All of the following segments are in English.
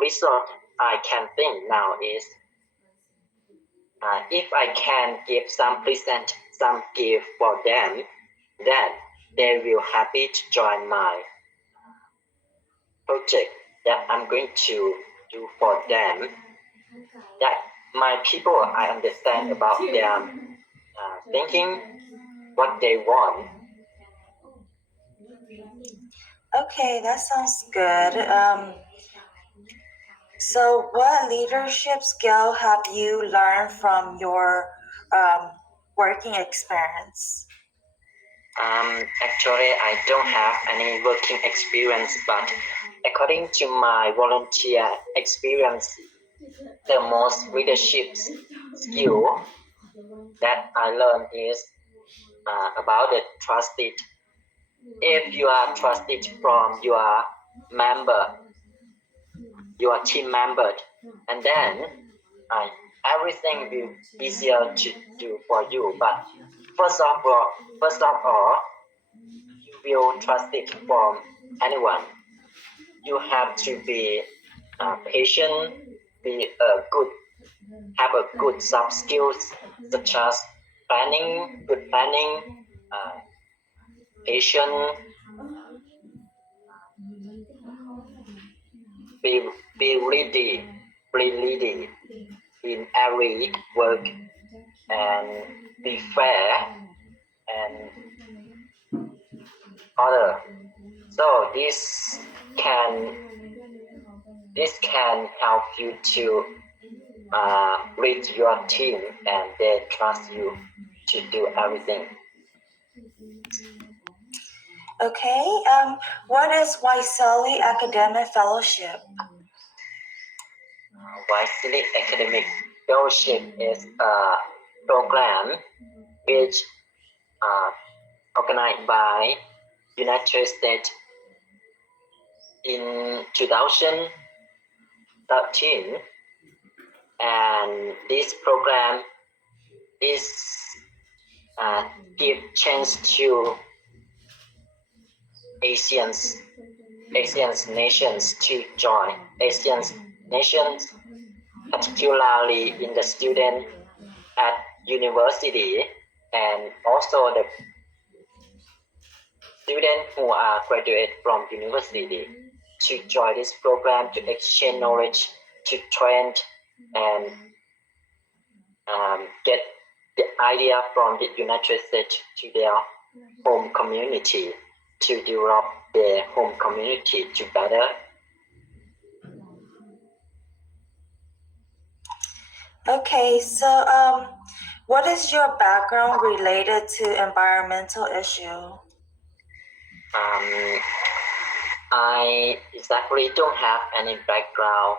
result I can think now is if I can give some present, some gift for them, then they will happy to join my project that I'm going to do for them. That my people, I understand about their thinking, what they want. Okay, that sounds good. So what leadership skill have you learned from your working experience? Actually, I don't have any working experience, but according to my volunteer experience, the most leadership skill that I learned is about the trusted. If you are trusted from your member, your team member, and then everything will be easier to do for you. But first of all, you will trust it from anyone. You have to be patient, have a good soft skills such as good planning, patient, be ready in every work, and be fair and other. So this can help you to lead your team, and they trust you to do everything. Okay, what is YSEALI Academic Fellowship? YSEALI Academic Fellowship is a program which organized by United States in 2013, and this program is give chance to Asian nations to join. Asian nations, particularly in the student at university, and also the students who are graduate from university, to join this program, to exchange knowledge, to train and get the idea from the United States to their home community, to develop their home community to better. Okay, so what is your background related to environmental issue? I exactly don't have any background,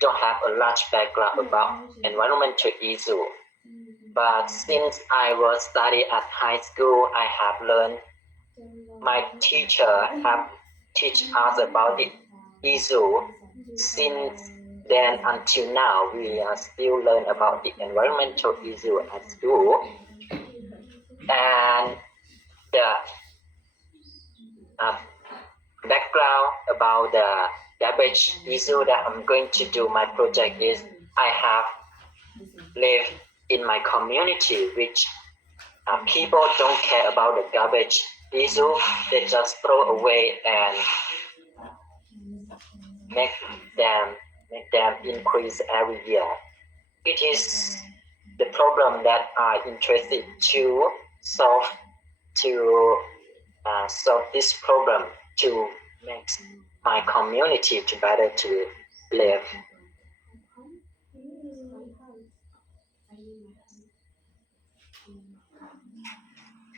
don't have a large background about environmental issue. But since I was studying at high school, I have learned, my teacher have teach us about the issue. Since then until now, we are still learn about the environmental issue at school. And the background about the garbage issue that I'm going to do my project is I have lived in my community which people don't care about the garbage issue. They just throw away and make them increase every year. It is the problem that I'm interested to solve this problem, to make my community to better to live.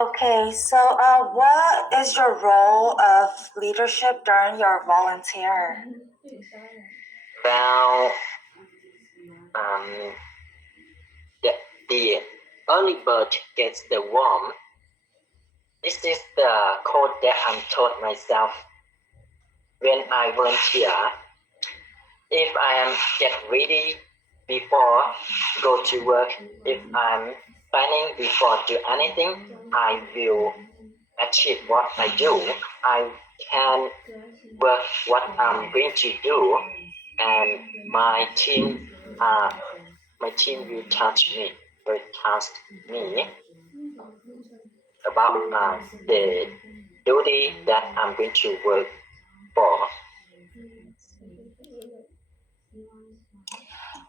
Okay, so what is your role of leadership during your volunteer? Well, the early bird gets the worm. This is the quote that I'm told myself when I volunteer. If I am get ready before go to work, if I'm planning before do anything, I will achieve what I do. I can work what I'm going to do. and uh, my team will task me about the duty that I'm going to work for.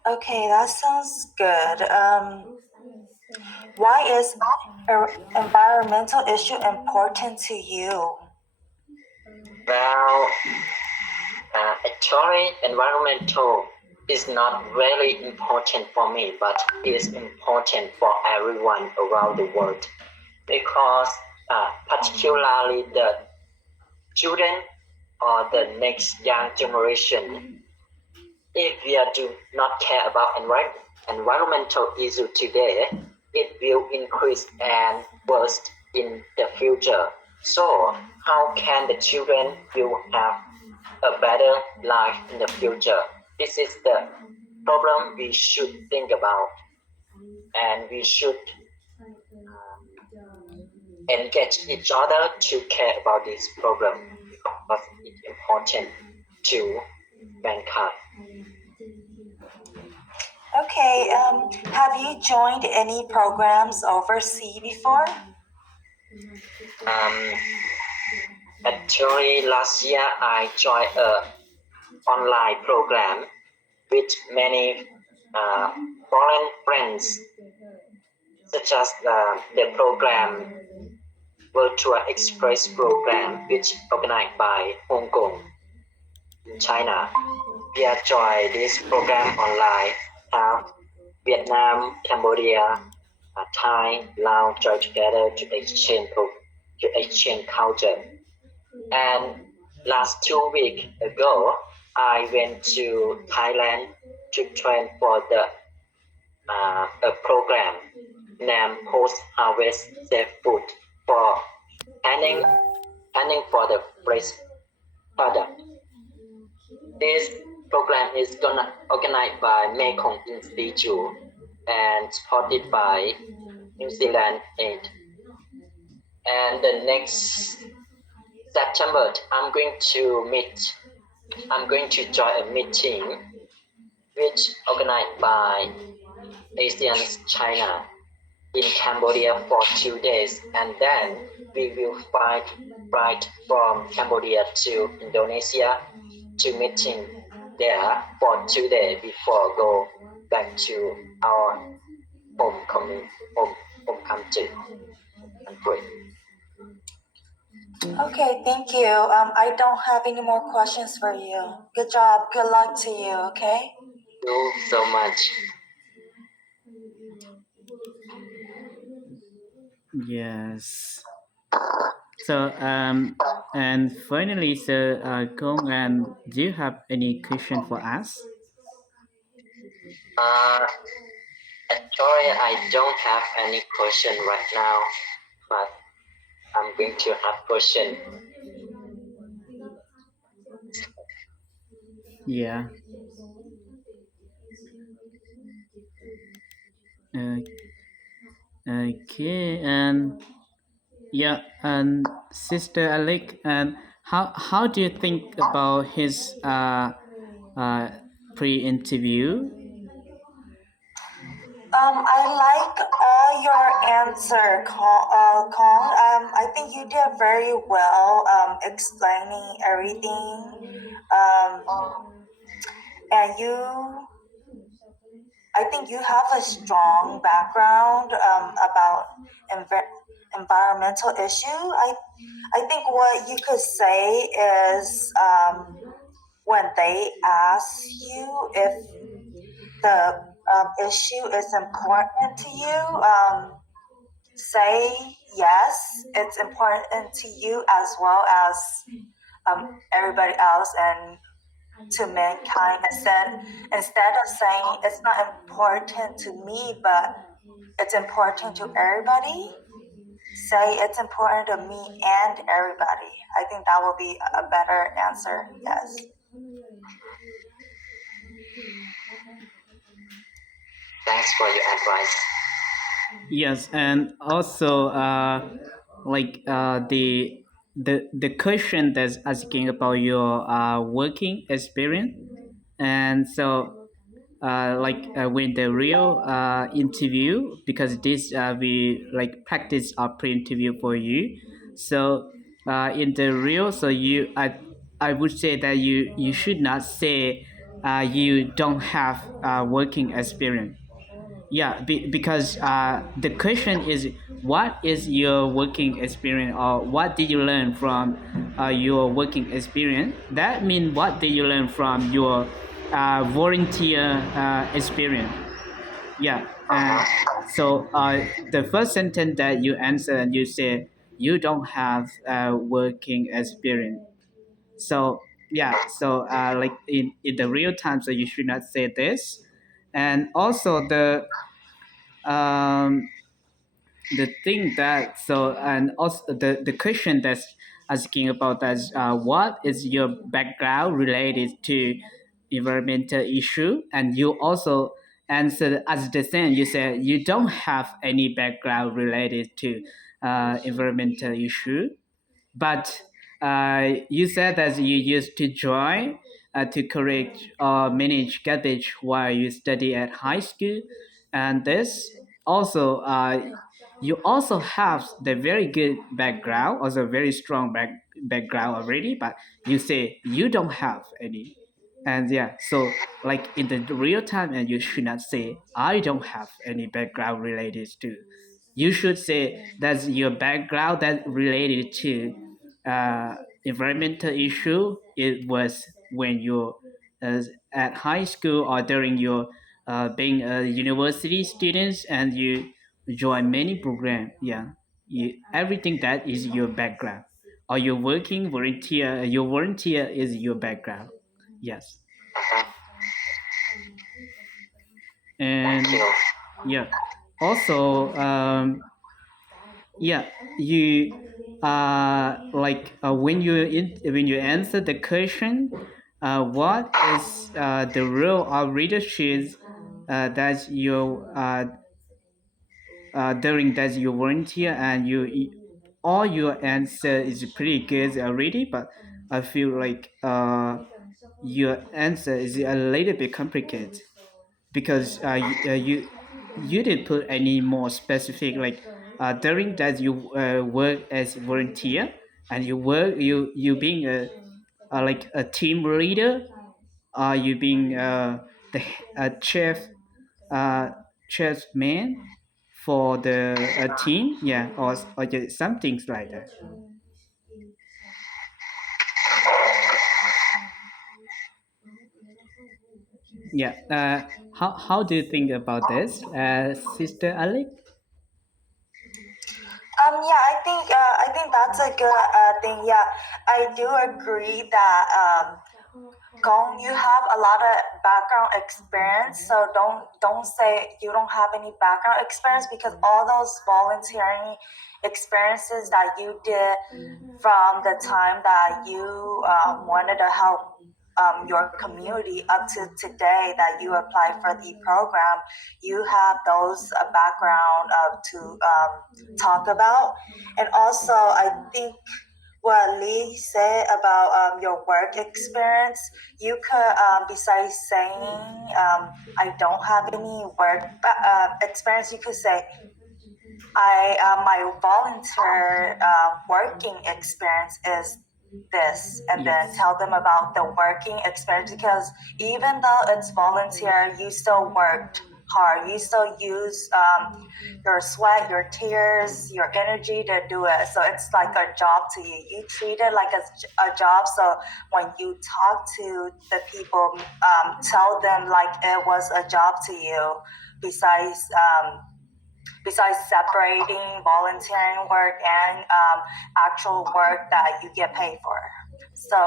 Okay, that sounds good. Why is environmental issue important to you? Well, actually, environmental is not really important for me, but is important for everyone around the world because, particularly the children or the next young generation, if we do not care about environmental issue today, it will increase and worst in the future. So, how can the children will have a better life in the future? This is the problem we should think about, and we should engage each other to care about this problem because it's important to mankind. Okay, have you joined any programs overseas before? Um, Actually, last year I joined a online program with many uh, foreign friends, such as the program Virtual Express program, which organized by Hong Kong in China. We have joined this program online. Vietnam, Cambodia, Thai, Laos join together to exchange culture. And last 2 weeks ago, I went to Thailand to train for the a program named Post Harvest Safe Food for planning planning for the fresh product. This program is gonna organized by Mekong Institute and supported by New Zealand Aid. And the next September, I'm going to join a meeting which organized by Asian China in Cambodia for 2 days, and then we will flight from Cambodia to Indonesia to meeting there for 2 days before go back to our home, home country. Country. Okay, thank you. I don't have any more questions for you. Good job. Good luck to you, okay? Thank you so much. Yes. So and finally, so Kong, and do you have any question for us? Uh, Actually, I don't have any question right now, but I'm going to have question. Yeah. Uh, okay. And yeah. And Sister Alec, and how do you think about his uh, pre-interview? I like your answer, Kong. I think you did very well explaining everything. And I think you have a strong background about environmental issue. I think what you could say is when they ask you if the issue is important to you, say yes, it's important to you as well as everybody else and to mankind. Instead of saying it's not important to me, but it's important to everybody, say it's important to me and everybody. I think that will be a better answer. Yes. Thanks for your advice. Yes, and also like the question that's asking about your working experience. And so when the real interview, because this we like practice our pre-interview for you. So in the real, so I would say that you should not say you don't have working experience. Yeah, because the question is, what is your working experience, or what did you learn from your working experience? That means, what did you learn from your volunteer experience? Yeah. And so the first sentence that you answer, and you say you don't have working experience. So yeah, so like in the real time, so you should not say this. And also um the thing that, so, and also the question that's asking about that, what is your background related to environmental issue? And you also answered as the same. You said you don't have any background related to environmental issue, but you said that you used to join to collect or manage garbage while you study at high school, and this also you also have the very good background, also very strong background already, but you say you don't have any. And yeah, so like in the real time, and you should not say I don't have any background related to. You should say that's your background that related to uh, environmental issue. It was when you're uh, at high school, or during your being a university students, and you join many program. Yeah, everything that is your background, or your working volunteer. Your volunteer is your background. Yes. Thank And you. yeah, also yeah, you when you answer the question, what is the role of leadership that you during that you volunteer, and all your answer is pretty good already, but I feel like your answer is a little bit complicated, because you didn't put any more specific, like during that you work as volunteer, and you being like a team leader, you being the chef, uh, chef man for the team, yeah, or just some things like that. Yeah. How do you think about this, Sister Alec? Yeah, I think that's a good thing. Yeah, I do agree that Gong, you have a lot of background experience, so don't say you don't have any background experience, because all those volunteering experiences that you did from the time that you wanted to help your community up to today that you applied for the program, you have those background to talk about. And also, I think what Lee said about your work experience, you could, besides saying I don't have any work experience, you could say my volunteer working experience is this, and then Yes. tell them about the working experience, because even though it's volunteer, you still worked hard. You still use your sweat, your tears, your energy to do it. So it's like a job to you. You treat it like a job. So when you talk to the people, tell them like it was a job to you. Besides separating volunteering work and actual work that you get paid for. So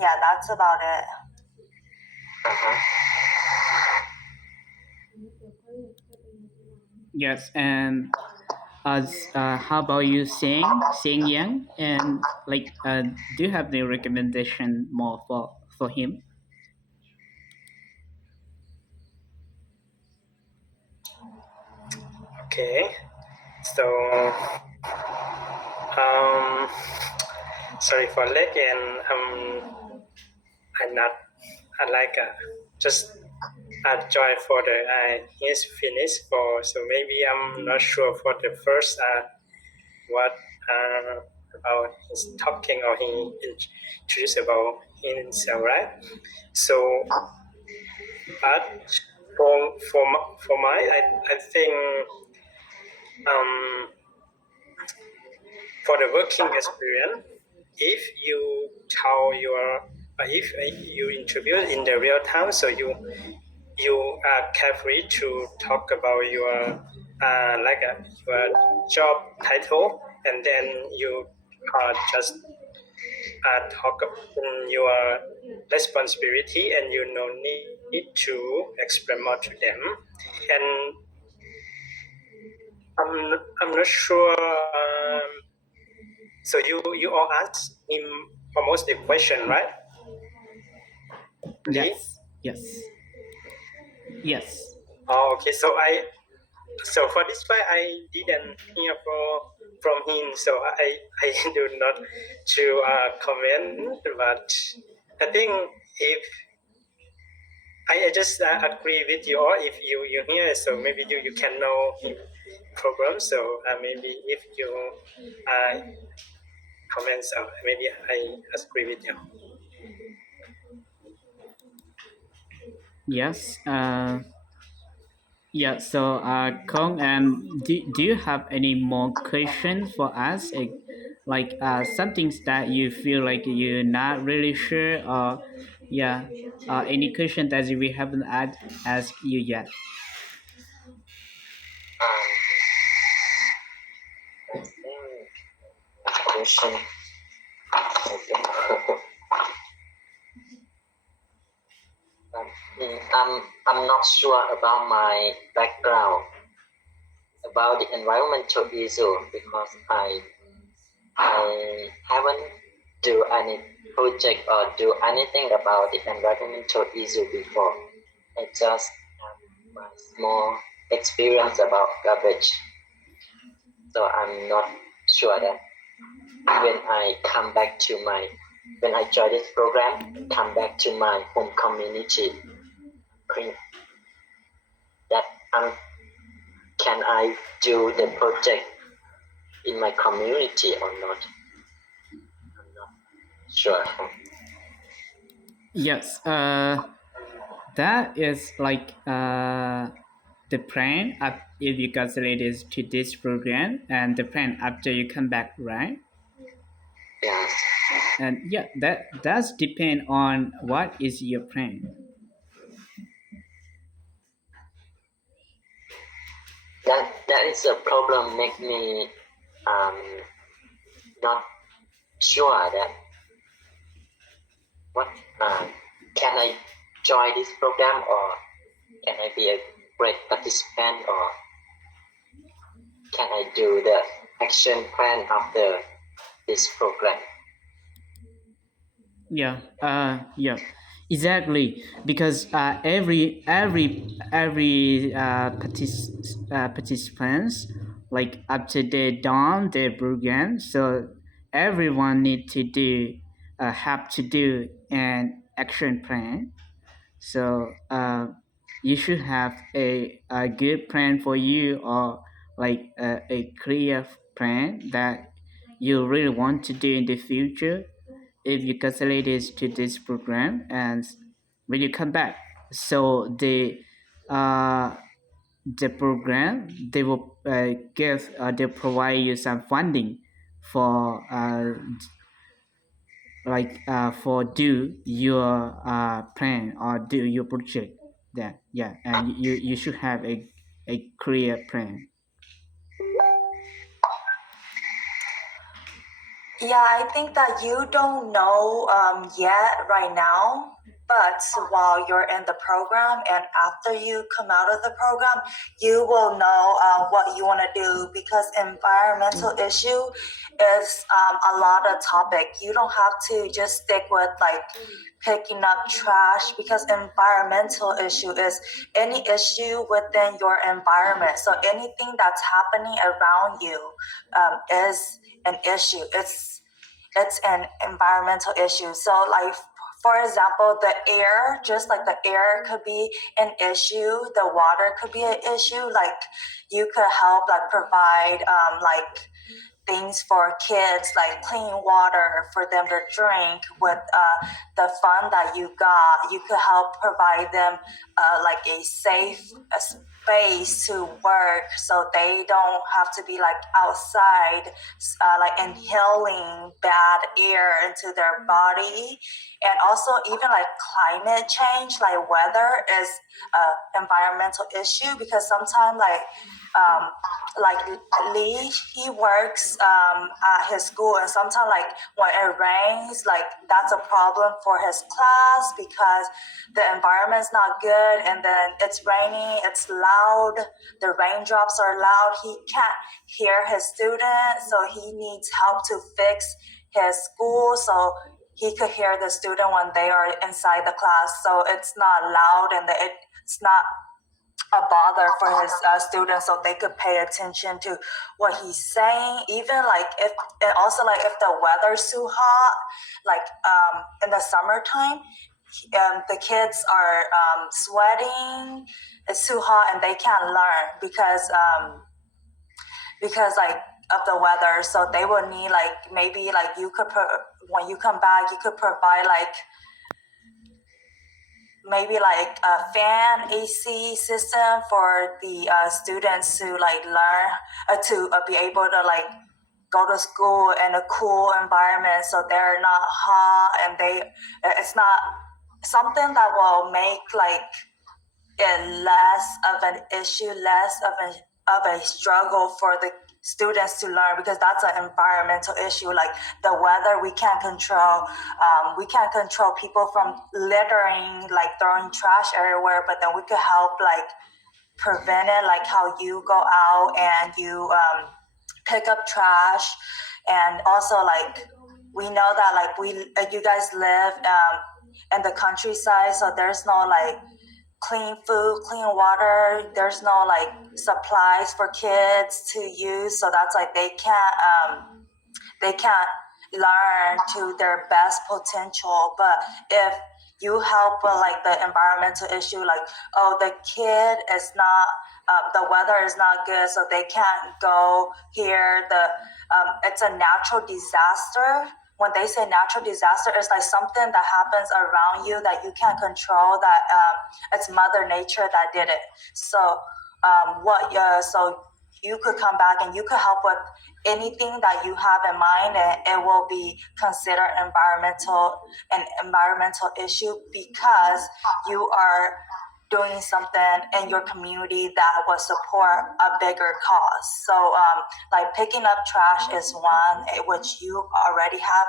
yeah, that's about it. Yes. And as how about you, Sing Yang, and like do you have the recommendation more for him? Okay, so um, sorry for that, and I'm not just join for the his finish for. So maybe I'm not sure for the first what about his talking or he introduced about himself, right? So, but for my I think for the working experience, if you tell your if you interview in the real time, so you are carefree to talk about your your job title, and then you just talk in your responsibility, and you no need to explain more to them. And I'm not sure. So you all asked him almost the question, right? Lee? Yes. Yes. Oh, okay. So for this part, I didn't hear from him, so I do not to comment. But I think if I just agree with you, or if you hear, so maybe you can know him program. So maybe if you comment, so maybe I agree with you. Yes. Yeah. So, Kong, do you have any more questions for us? Some things that you feel like you're not really sure, or yeah, any question that we haven't asked you yet? I think question. I think. I'm not sure about my background about the environmental issue because I haven't do any project or do anything about the environmental issue before. I just have my small experience about garbage, so I'm not sure that when I come back to my when I join this program, come back to my home community, that can I do the project in my community or not? I'm not sure. Yes. That is the plan if you got related to this program, and the plan after you come back, right? Yes. And yeah, that does depend on what is your plan. That is a problem. Make me not sure that what can I join this program or can I be a great participant or can I do the action plan after this program? Yeah, exactly. Because every participants, like after they done their program, so everyone need to do have to do an action plan. So you should have a good plan for you, or like a clear plan that you really want to do in the future if you consolidate to this program. And when you come back, so uh, the program they will give they provide you some funding for for do your plan or do your project. That yeah, and you should have a clear plan. Yeah, I think that you don't know yet right now, but while you're in the program and after you come out of the program, you will know what you want to do because environmental issue is a lot of topic. You don't have to just stick with like picking up trash because environmental issue is any issue within your environment. So anything that's happening around you is an issue. It's an environmental issue. So like for example, the air, just like the air could be an issue, the water could be an issue. Like you could help, like provide, like things for kids, like clean water for them to drink with the fund that you got. You could help provide them like a safe space to work, so they don't have to be like outside, like inhaling bad air into their body. And also even like climate change, like weather is an environmental issue, because sometimes like Lee, he works at his school, and sometimes like when it rains, like that's a problem for his class because the environment's not good, and then it's raining, it's loud, the raindrops are loud, he can't hear his students, so he needs help to fix his school so he could hear the student when they are inside the class, so it's not loud and it's not a bother for his students, so they could pay attention to what he's saying. Even like if, and also like if the weather's too hot, like in the summertime, the kids are sweating, it's too hot, and they can't learn because like of the weather. So they will need like, maybe like you could when you come back, you could provide like maybe like a fan AC system for the students to like learn to be able to like go to school in a cool environment, so they're not hot, and it's not something that will make like it less of an issue, less of a struggle for the students to learn, because that's an environmental issue. Like the weather, we can't control. We can't control people from littering, like throwing trash everywhere, but then we could help like prevent it, like how you go out and you pick up trash. And also like we know that like you guys live in the countryside, so there's no like clean food, clean water, there's no like supplies for kids to use, so that's like they can't learn to their best potential. But if you help with like the environmental issue, like oh, the kid is not the weather is not good, so they can't go here, it's a natural disaster. When they say natural disaster, it's like something that happens around you that you can't control, that it's mother nature that did it. So so you could come back and you could help with anything that you have in mind, and it will be considered an environmental issue, because you are doing something in your community that will support a bigger cause. So like picking up trash is one which you already have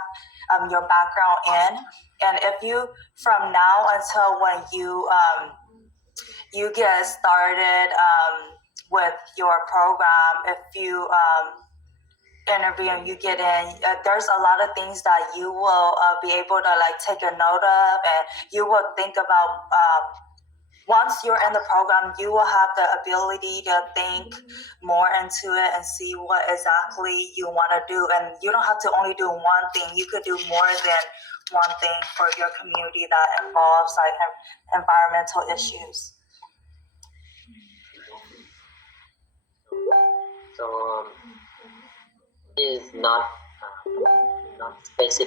your background in. And if you, from now until when you get started with your program, if you interview and you get in, there's a lot of things that you will be able to like take a note of, and you will think about once you're in the program, you will have the ability to think more into it and see what exactly you want to do. And you don't have to only do one thing, you could do more than one thing for your community that involves like environmental issues. So is not specific